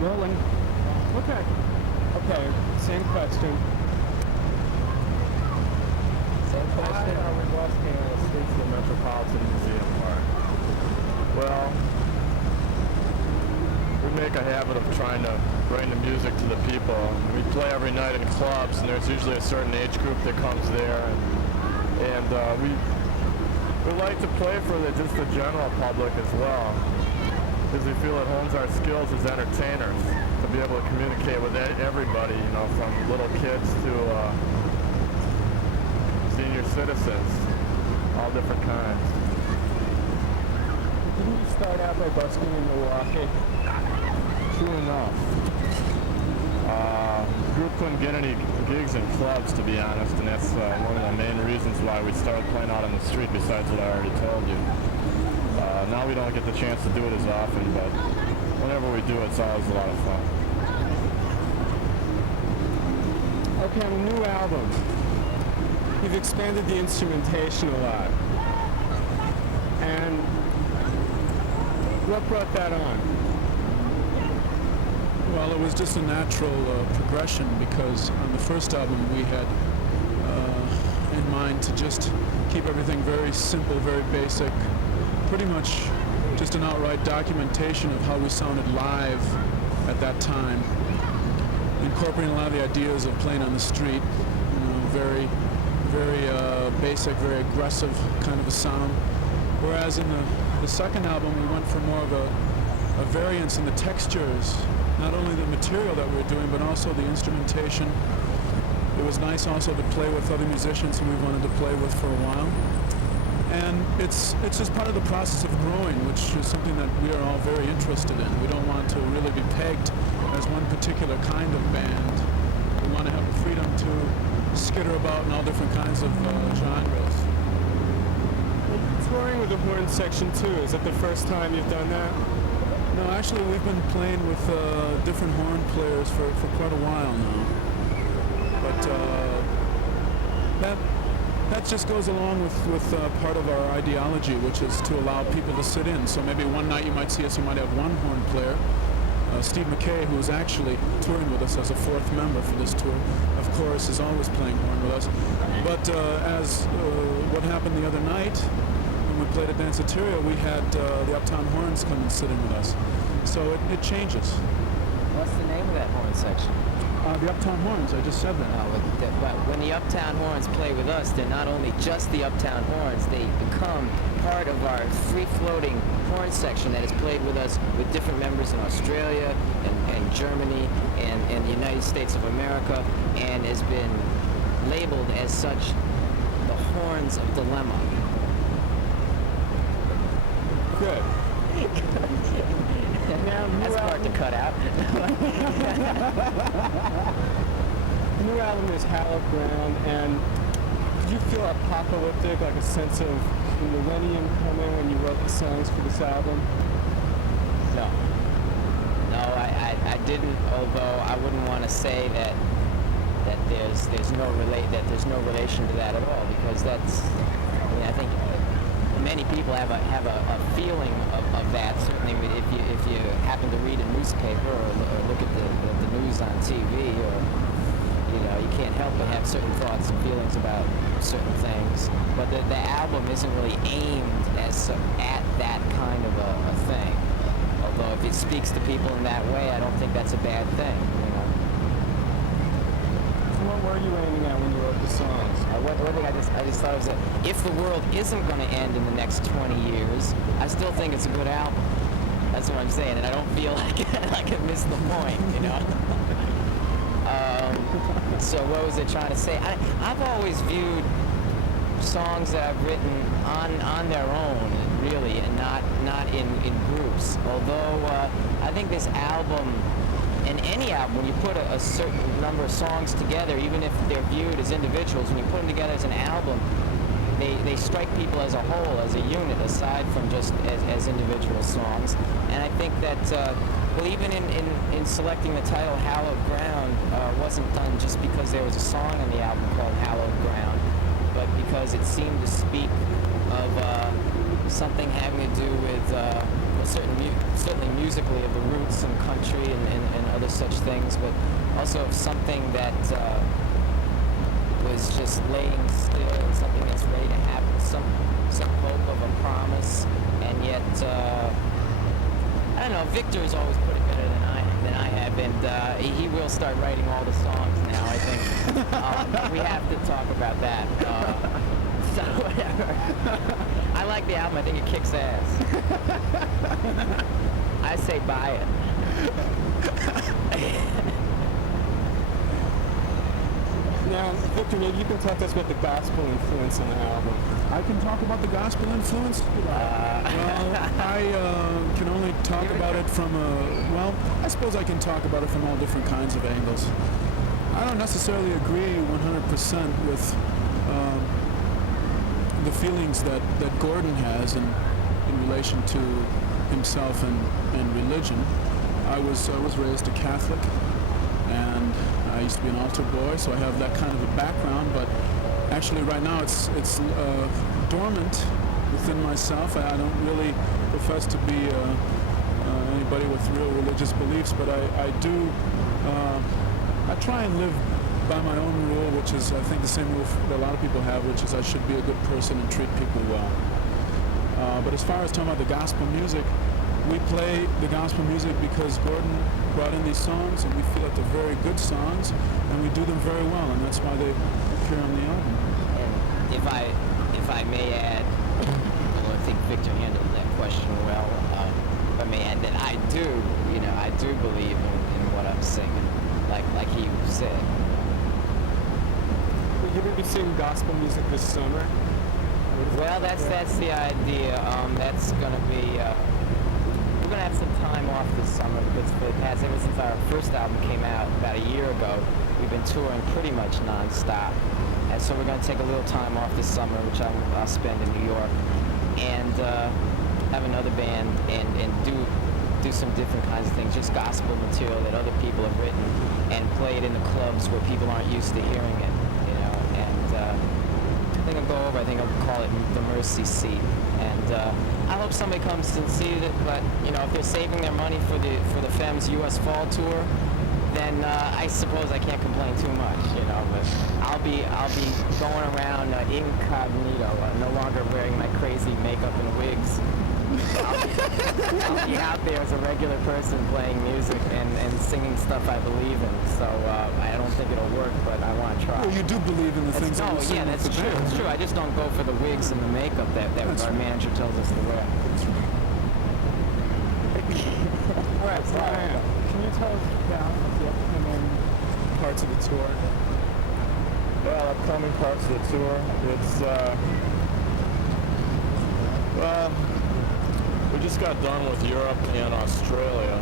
Rolling. Okay. Okay, same question. Same Why question. are we busking on the streets of the Metropolitan Museum Park? Well, we make a habit of trying to bring the music to the people. We play every night in clubs, and there's usually a certain age group that comes there, and we like to play for just the general public as well, because we feel it hones our skills as entertainers to be able to communicate with everybody, you know, from little kids to senior citizens, all different kinds. Didn't you start out by busking in Milwaukee? True enough. The group couldn't get any gigs in clubs, to be honest, and that's one of the main reasons why we started playing out on the street, besides what I already told you. Now we don't get the chance to do it as often, but whenever we do, it's always a lot of fun. Okay, on a new album, you've expanded the instrumentation a lot. And what brought that on? Well, it was just a natural progression, because on the first album we had in mind to just keep everything very simple, very basic, pretty much just an outright documentation of how we sounded live at that time, incorporating a lot of the ideas of playing on the street, you know, very basic, very aggressive kind of a sound. Whereas in the second album we went for more of a variance in the textures, not only the material that we were doing, but also the instrumentation. It was nice also to play with other musicians who we wanted to play with for a while. And it's just part of the process of growing, which is something that we are all very interested in. We don't want to really be pegged as one particular kind of band. We want to have the freedom to skitter about in all different kinds of genres. Touring with the horn section too, is that the first time you've done that? No, actually we've been playing with different horn players for quite a while now. But that just goes along with part of our ideology, which is to allow people to sit in. So maybe one night you might see us, you might have one horn player. Steve McKay, who is actually touring with us as a fourth member for this tour, of course, is always playing horn with us. But as what happened the other night, when we played at Danceteria, we had the Uptown Horns come and sit in with us. So it changes. What's the name of that horn section? The Uptown Horns, I just said that. But when the Uptown Horns play with us, they're not only just the Uptown Horns, they become part of our free-floating horn section that has played with us with different members in Australia and Germany and the United States of America, and has been labeled as such the Horns of Dilemma. Good. That's hard to cut out. The new album is Hallowed Ground, and did you feel apocalyptic, like a sense of the millennium coming when you wrote the songs for this album? No, I didn't. Although I wouldn't want to say that there's no relation to that at all, because that's. I mean, I think many people have a feeling of that. Certainly, if you happen to read a newspaper or look at the news on TV, or you can't help but have certain thoughts and feelings about certain things. But the album isn't really aimed at that kind of a thing. Although if it speaks to people in that way, I don't think that's a bad thing. What were you aiming at when you wrote the songs? One thing I just thought was that if the world isn't going to end in the next 20 years, I still think it's a good album. That's what I'm saying, and I don't feel like I missed the point, So what was it trying to say? I've always viewed songs that I've written on their own, really, and not in groups. Although I think this album, and any album, when you put a certain number of songs together, even if they're viewed as individuals, when you put them together as an album, they strike people as a whole, as a unit, aside from just as individual songs. And I think that, even in selecting the title Hallowed Ground, wasn't done just because there was a song on the album called Hallowed Ground, but because it seemed to speak of something having to do with certainly musically of the roots and country and other such things, but also of something that was just laying still, something that's ready to happen, some hope of a promise, and yet I don't know. Victor has always put it better than I have, and he will start writing all the songs now. I think we have to talk about that. So whatever. I like the album. I think it kicks ass. I say buy it. Now, Victor, maybe you can talk to us about the gospel influence on the album. I can talk about the gospel influence? Well, I can only talk about it from well, I suppose I can talk about it from all different kinds of angles. I don't necessarily agree 100% with the feelings that Gordon has in relation to himself and religion. I was raised a Catholic, and I used to be an altar boy, so I have that kind of a background, but actually right now it's dormant within myself. I don't really profess to be anybody with real religious beliefs, but I do, I try and live by my own rule, which is, I think, the same rule that a lot of people have, which is I should be a good person and treat people well. But as far as talking about the gospel music, we play the gospel music because Gordon brought in these songs, and we feel that they're very good songs, and we do them very well, and that's why they appear on the album. And if I may add, well, I think Victor handled that question well. If I may add that I do believe in what I'm singing, like he said. Will you be singing gospel music this summer? Well, that's the idea. That's gonna be. We're gonna have some time off this summer because for the past, ever since our first album came out about a year ago, we've been touring pretty much non-stop. And so we're gonna take a little time off this summer, which I'll spend in New York, and have another band and do some different kinds of things, just gospel material that other people have written, and play it in the clubs where people aren't used to hearing it, and I think I'll go over. I think I'll call it the Mercy Seat, and I hope somebody comes and sees it. But if they're saving their money for the Femmes U.S. Fall Tour, then I suppose I can't complain too much, But I'll be going around incognito, no longer wearing my crazy makeup and wigs. I'll be out there as a regular person playing music and singing stuff I believe in. So I don't think it'll work, but I want to try. Well, you do believe in the things that you sing. Yeah, that's true. It's true. I just don't go for the wigs and the makeup that our manager tells us to wear. All right, Brian, can you tell us about the upcoming parts of the tour? Well, upcoming parts of the tour, it's we just got done with Europe and Australia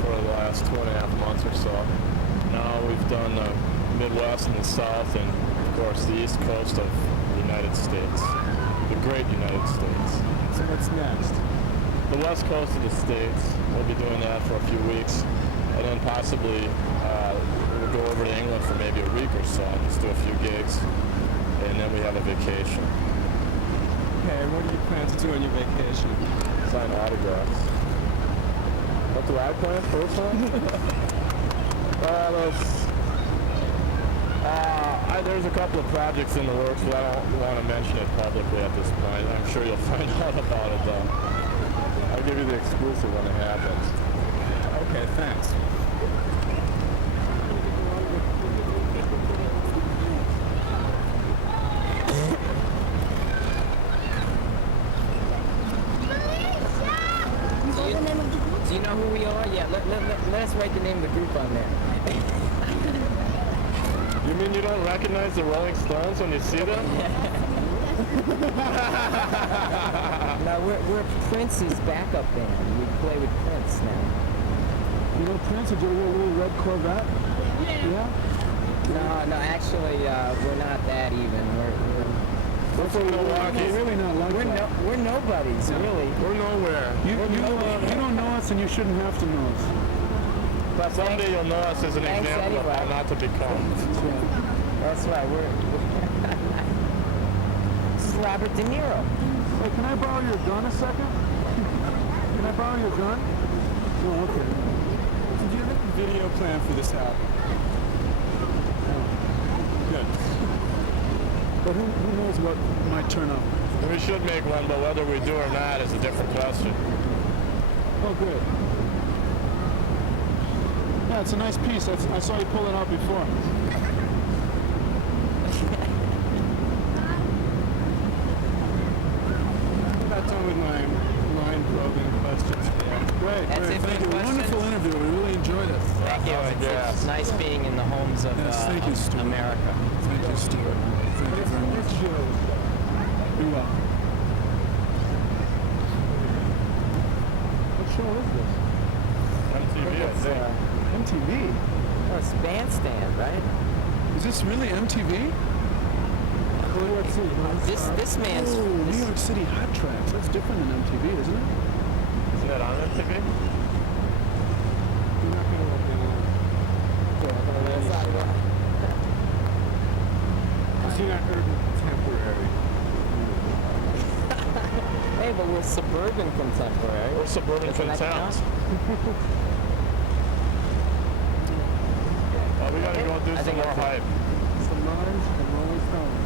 for the last 2.5 months or so. Now we've done the Midwest and the South, and of course the East Coast of the United States, the great United States. So what's next? The West Coast of the States, we'll be doing that for a few weeks, and then possibly we'll go over to England for maybe a week or so, just do a few gigs, and then we have a vacation. Okay, what do you plan to do on your vacation? Sign autographs. What do I plan personally? There's a couple of projects in the works, but I don't want to mention it publicly at this point. I'm sure you'll find out about it though. I'll give you the exclusive when it happens. Okay, thanks. Do you know who we are? Yeah, let us write the name of the group on there. You mean you don't recognize the Rolling Stones when you see them? No, we're Prince's backup band. We play with Prince now. You know Prince, did you wear a little red Corvette? Yeah? No, actually, we're not that even. We're from Milwaukee. We're really not like that. We're nobodies, really. We're nowhere. You don't know us, and you shouldn't have to know us. But Someday you'll know us as an thanks example of anyway. how not to become. That's right. This is Robert De Niro. Hey, can I borrow your gun a second? Can I borrow your gun? Oh, okay. Did you have a video plan for this album? Good. But who knows what might turn up? We should make one, but whether we do or not is a different question. Oh, good. Yeah, it's a nice piece. I saw you pull it out before. I'm about done with my line-probing questions. Great, That's great. it for Thank the you. questions? Wonderful interview. We really enjoyed it. Thank you. Yeah. It's nice being in the homes of, Yes, thank you, of Stuart. America. Thank you, Stuart. Thank you very much. You're welcome. What show is this? MTV, I think. MTV? Oh, it's Bandstand, right? Is this really MTV? This man's... Oh, New this- York City Hot Tracks. That's different than MTV, isn't it? Isn't that on MTV? You're not going to look at it. Because you're not urban contemporary. Hey, but we're suburban contemporary. We're suburban Doesn't that towns. count? We gotta go do I some think more that's it. hype. Some lines from Rolling Stone.